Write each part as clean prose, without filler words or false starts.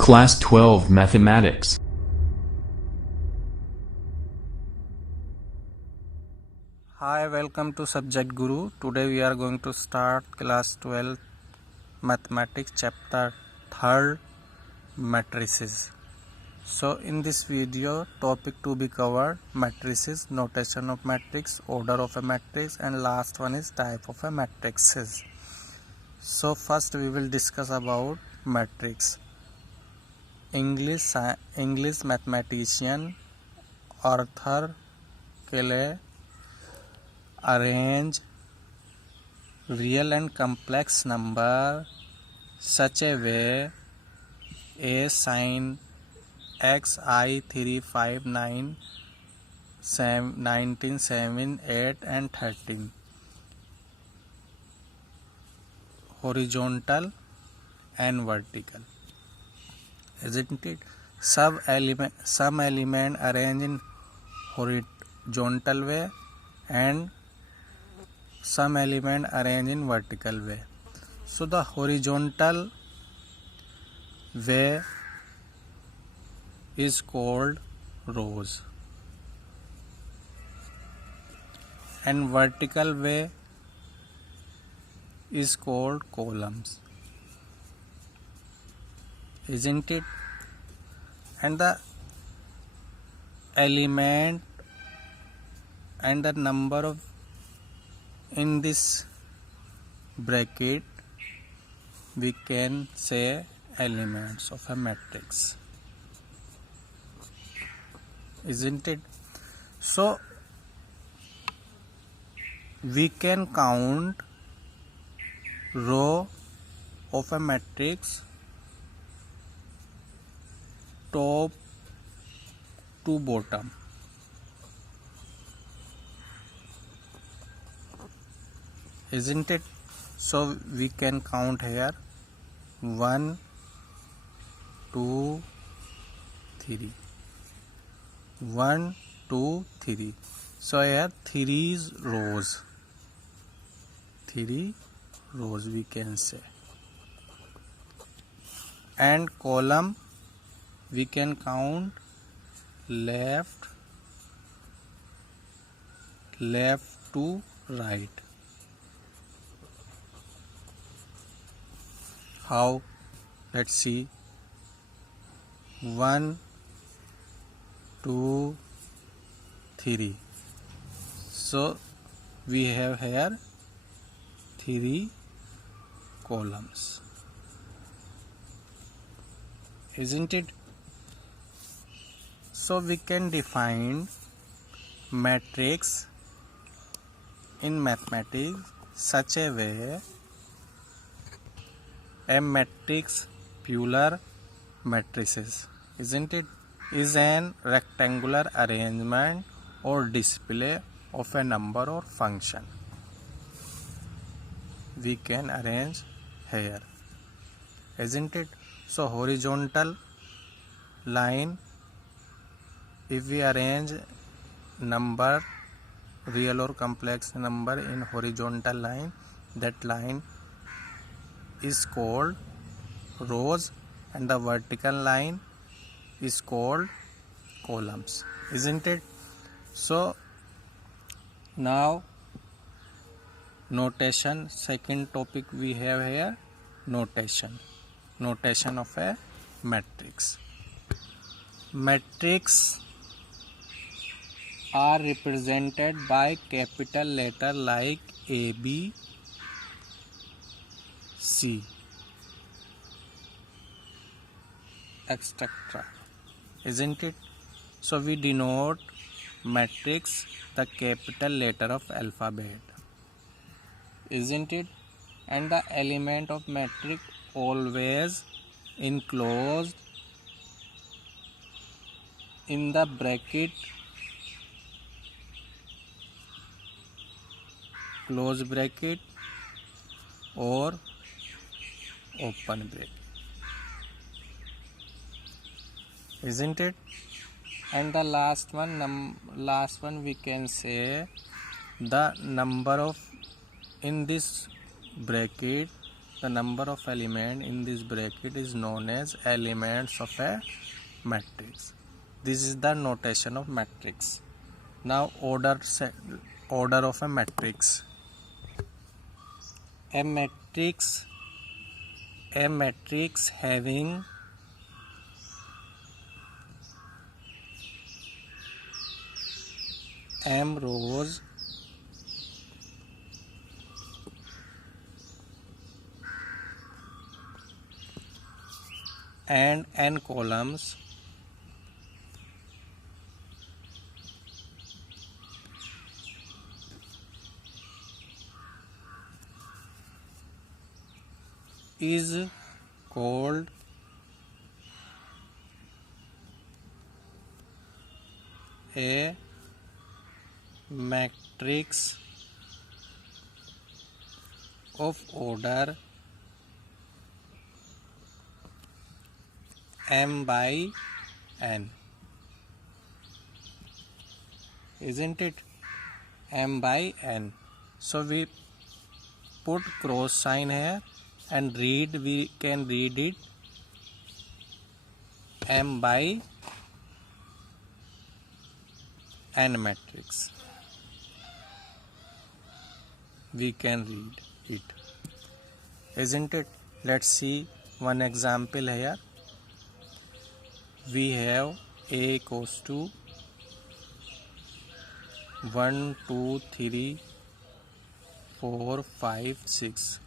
Class 12 Mathematics. Hi, welcome to Subject Guru. Today we are going to start class 12 mathematics chapter 3rd matrices. So in this video topic to be covered: matrices, notation of matrix, order of a matrix, and last one is type of a matrices. So first we will discuss about matrix. English mathematician Arthur Cayley arrange real and complex number such a way a sin xi 359 19 7 8 and 13 horizontal and vertical, isn't it? Some element arranged in horizontal way and some element arranged in vertical way. So the horizontal way is called rows and vertical way is called columns, isn't it? And the element and the number of in this bracket we can say elements of a matrix, isn't it? So we can count row of a matrix top to bottom, isn't it? So we can count here 1 2 3 1 2 3. So here 3 rows we can say, and column we can count left to right. How? Let's see. 1 2 3. So we have here 3 columns, isn't it? So we can define matrix in mathematics such a way: a matrix, plural matrices, isn't it, is an rectangular arrangement or display of a number or function. We can arrange here, isn't it? So horizontal line, if we arrange number, real or complex number in horizontal line, that line is called rows and the vertical line is called columns, isn't it? So now notation, second topic we have here: notation of a matrix. Matrix are represented by capital letter like A, B, C, etc., isn't it? So we denote matrix the capital letter of alphabet, isn't it? And the element of matrix always enclosed in the bracket, close bracket or open bracket, isn't it? And the last one we can say the number of in this bracket the number of elements in this bracket is known as elements of a matrix. This is the notation of matrix. Now order of a matrix. A matrix having m rows and n columns is called a matrix of order m by n, isn't it? M by n. So we put cross sign here and we can read it m by n matrix. We can read it, isn't it? Let's see one example here. We have A equals to 1, 2, 3, 4, 5, 6.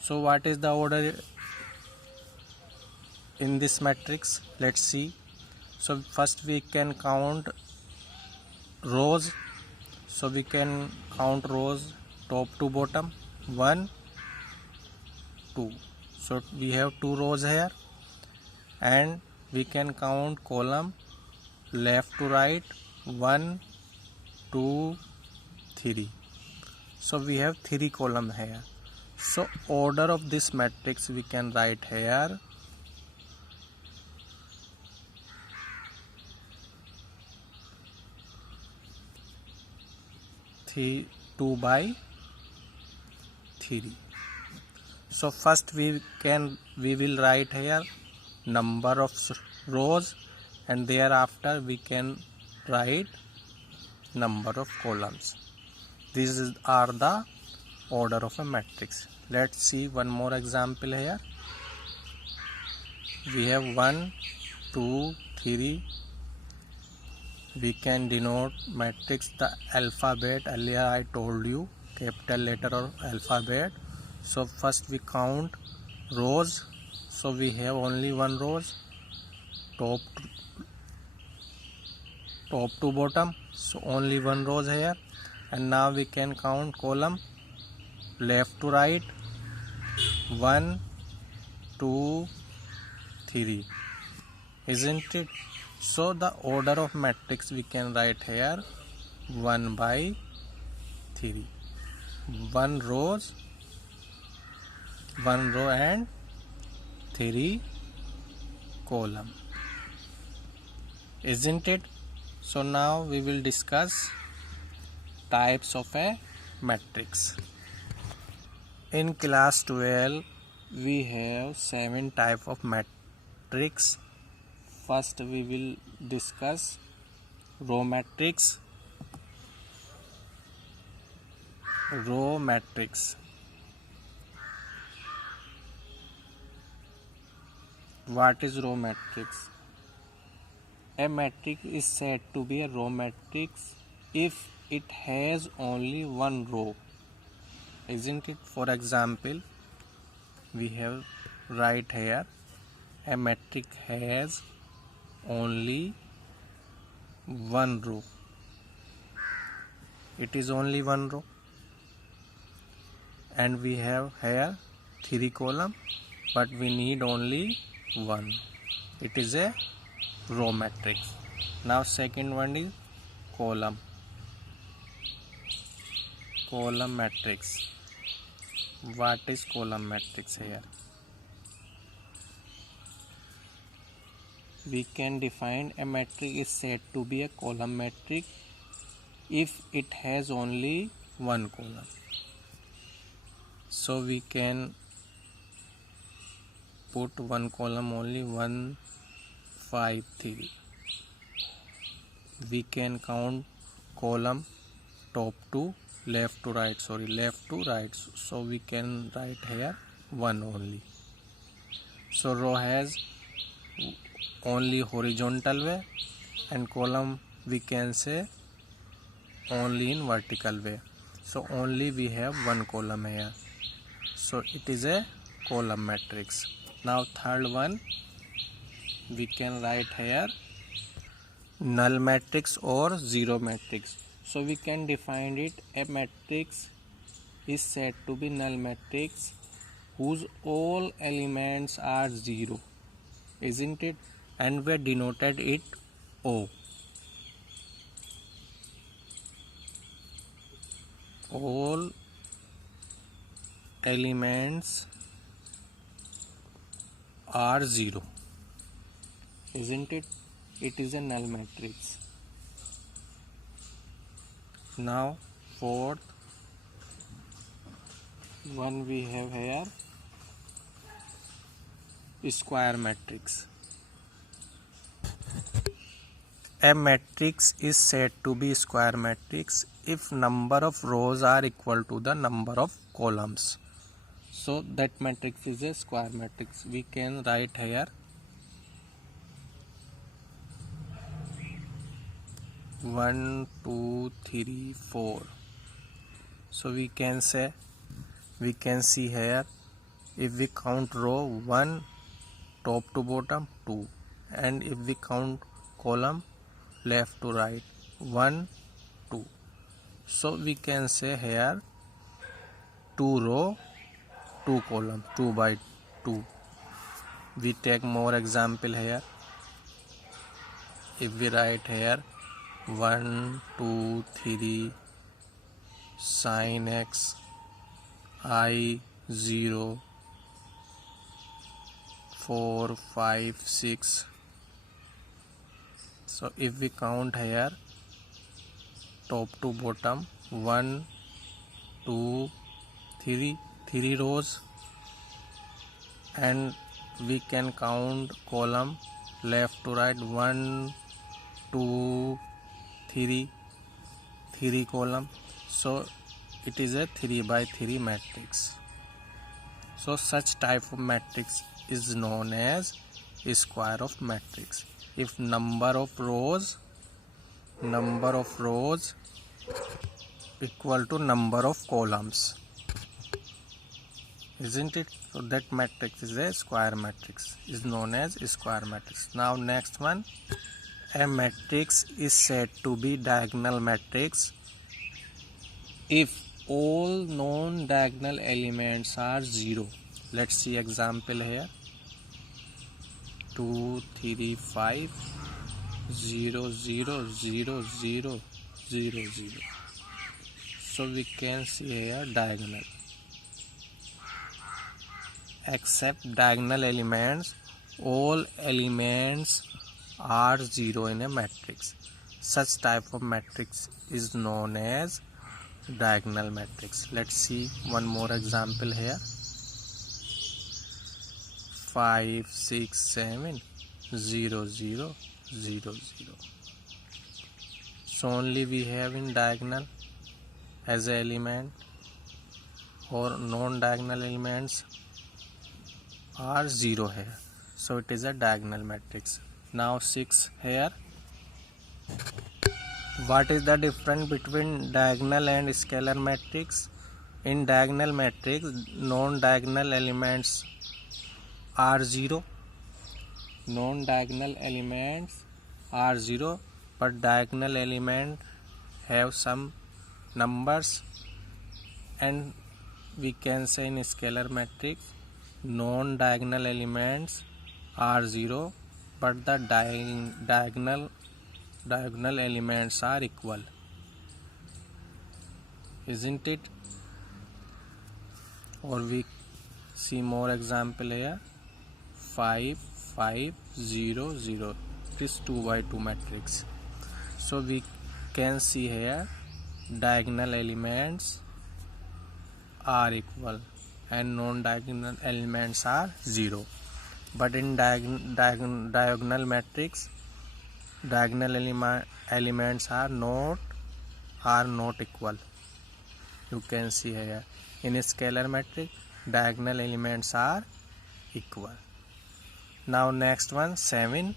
So what is the order in this matrix? Let's see. So first we can count rows. So we can count rows top to bottom. 1, 2. So we have 2 rows here. And we can count column left to right. 1, 2, 3. So we have 3 columns here. So order of this matrix we can write here 2 by 3. So first we will write here number of rows, and thereafter we can write number of columns. These are the order of a matrix. Let's see one more example here. We have 1, 2, 3. We can denote matrix the alphabet. Earlier I told you capital letter or alphabet. So first we count rows. So we have only 1 rows, top to bottom. So only 1 rows here. And now we can count column left to right. 1, 2, 3. Isn't it? So the order of matrix we can write here 1 by 3. 1 row and 3 column. Isn't it? So now we will discuss types of a matrix. In class 12 we have 7 types of matrix. First we will discuss row matrix. Row matrix. What is row matrix? A matrix is said to be a row matrix if it has only 1 row. Isn't it? For example, we have right here a matrix has only 1 row. It is only 1 row. And we have here 3 columns, but we need only 1. It is a row matrix. Now second one is column matrix. What is column matrix here? We can define a matrix is said to be a column matrix if it has only 1 column. so we can put one column only 1 5 3. We can count column top to left to right, left to right, so we can write here 1 only. So row has only horizontal way and column we can say only in vertical way, so only we have one column here, so it is a column matrix. Now third one, we can write here null matrix or zero matrix. So we can define it, a matrix is said to be null matrix whose all elements are zero, isn't it? And we denoted it O. All elements are zero, isn't it? It is a null matrix. Now fourth one we have here square matrix. A matrix is said to be square matrix if number of rows are equal to the number of columns. So that matrix is a square matrix. We can write here 1 2 3 4. So we can say, we can see here, if we count row 1 top to bottom 2, and if we count column left to right 1 2, so we can say here 2 row 2 column 2 by 2. We take more example here. If we write here 1 2 3 sin x I 0 4 5 6. So if we count here top to bottom 1 2 3 rows, and we can count column left to right 1 2 3 column, so it is a 3 by 3 matrix. So such type of matrix is known as square of matrix if number of rows equal to number of columns, isn't it? So that matrix is a square matrix, is known as square matrix. Now next one, a matrix is said to be diagonal matrix if all non-diagonal elements are zero. Let's see example here. 2 3 5 0 0 0 0 0 0. So we can see here diagonal. Except diagonal elements, all elements are zero in a matrix. Such type of matrix is known as diagonal matrix. Let's see one more example here. 5 6 7 0 0 0 0. So only we have in diagonal as an element, or non-diagonal elements are zero here, so it is a diagonal matrix. Now 6 here. What is the difference between diagonal and scalar matrix? In diagonal matrix, non-diagonal elements are zero. Non-diagonal elements are zero, but diagonal element have some numbers, and we can say in scalar matrix non-diagonal elements are zero, but the diagonal elements are equal, isn't it? Or we see more example here. 5 5 0 0. It is 2 by 2 matrix. So we can see here diagonal elements are equal, and non-diagonal elements are 0. But in diagonal matrix, diagonal elements are not equal. You can see here. In a scalar matrix, diagonal elements are equal. Now next one, 7,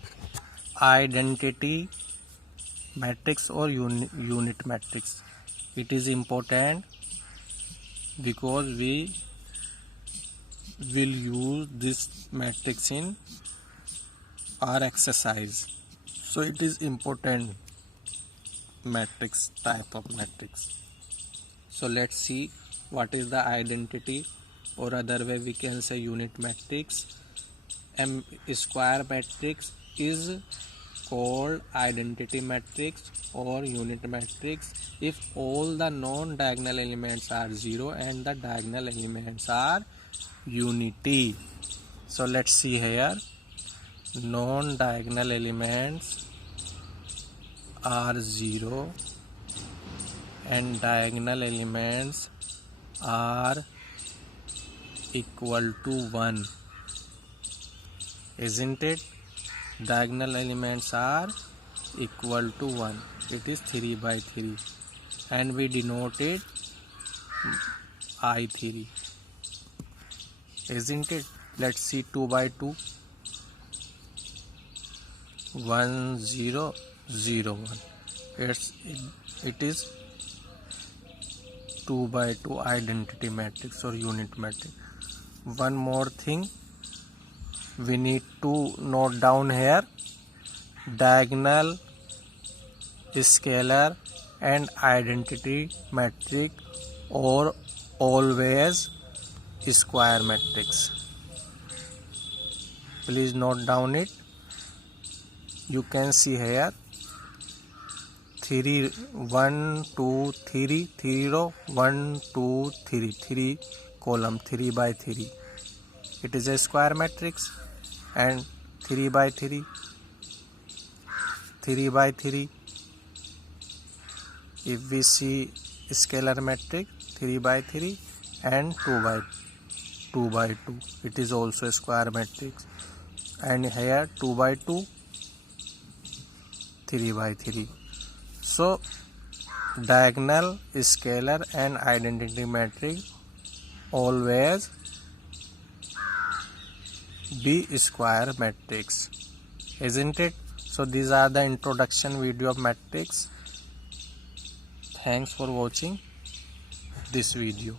identity matrix or unit matrix. It is important because we will use this matrix in our exercise. So it is important matrix, type of matrix. So let's see what is the identity, or other way we can say unit matrix. Square matrix is called identity matrix or unit matrix if all the non-diagonal elements are 0 and the diagonal elements are unity. So let's see here, non-diagonal elements are 0 and diagonal elements are equal to 1, isn't it? Diagonal elements are equal to 1. It is 3 by 3 and we denote it I3, isn't it? Let's see 2 by 2, 1 0 0 1. It is 2 by 2 identity matrix or unit matrix. One more thing we need to note down here, diagonal, scalar and identity matrix or always square matrix. Please note down it. You can see here 3 1 2 3 0 1 2 3 3 column, 3 by 3. It is a square matrix. And 3 by 3, 3 by 3. If we see scalar matrix, 3 by 3 and 2 by 2, it is also a square matrix. And here 2 by 2, 3 by 3. So diagonal, scalar and identity matrix always be square matrix, isn't it? So these are the introduction video of matrix. Thanks for watching this video.